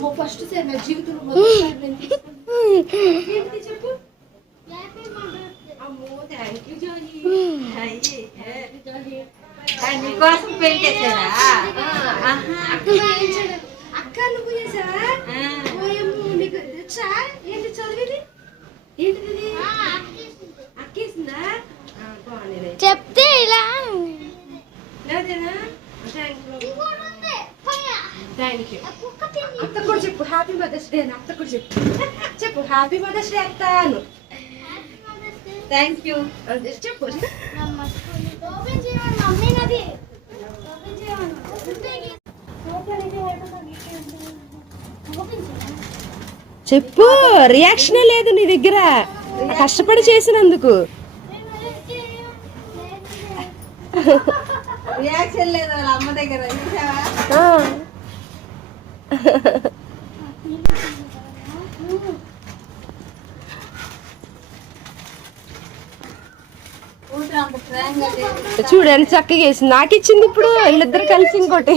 అమ్మో first sir నా జీవితంలో మొదటిసారి నేను తీసుకున్నాను. చెప్పు. అమ్మో థ్యాంక్ యూ జోహి. నీకోసం పెయింట్ చేసాడా? అక్క నువ్వు చేసావా? నీకు వచ్చా? ఏంటి చదివేది? ఏంటిది? అక్కేసిందా? బాగుంది. చెప్తే ఇలా లేదేనా? Thank you. అత్త కూడా చెప్పు హ్యాపీ మదర్స్ డే అని. అత్త కూడా చెప్పు. చెప్పు హ్యాపీ మదర్స్ డే అత్తాను. థ్యాంక్ యూ చెప్పు. చెప్పు రియాక్షన్ లేదు నీ దగ్గర కష్టపడి చేసినందుకు. రియాక్షన్ లేదు వాళ్ళ అమ్మ దగ్గర. చూడు ఎంత చక్కగా వేసింది. నాకు ఇచ్చింది ఇప్పుడు. వీళ్ళిద్దరు కలిసి ఇంకోటి.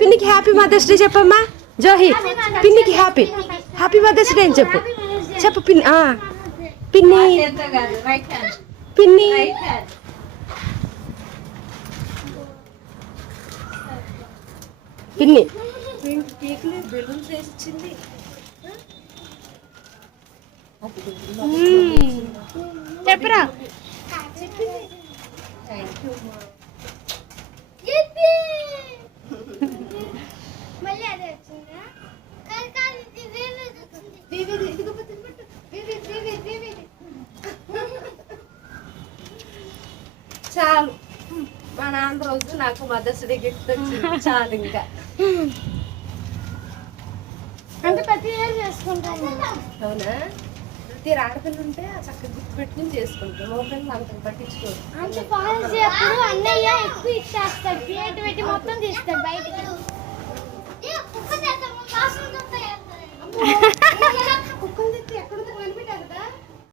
పిన్నికి హ్యాపీ మదర్స్ డే చెప్పమ్మా జోహి. పిన్నికి హ్యాపీ మదర్స్ డే అని చెప్పు. చెప్పు పిన్ని. పిన్ని పిన్ని పిన్ని చెప్పరా. చాలు మా నాన్న రోజు నాకు మదర్స్ డే గిఫ్ట్ వచ్చింది. చాలు ఇంకా అంటే ప్రతి ఇయర్ చేసుకుంటాను. అవునా? ప్రతి ఆడపిల్ల ఉంటే చక్కగా గుర్తు పెట్టుకుని చేసుకుంటాం. మా పిల్లలు అంత పట్టించుకోరు. అంటే ఫాదర్స్ డే అప్పుడు అన్నయ్య ఎక్కువ ఇచ్చేస్తాడు. క్రియేటివిటీ మొత్తం తీస్తాడు బయటికి.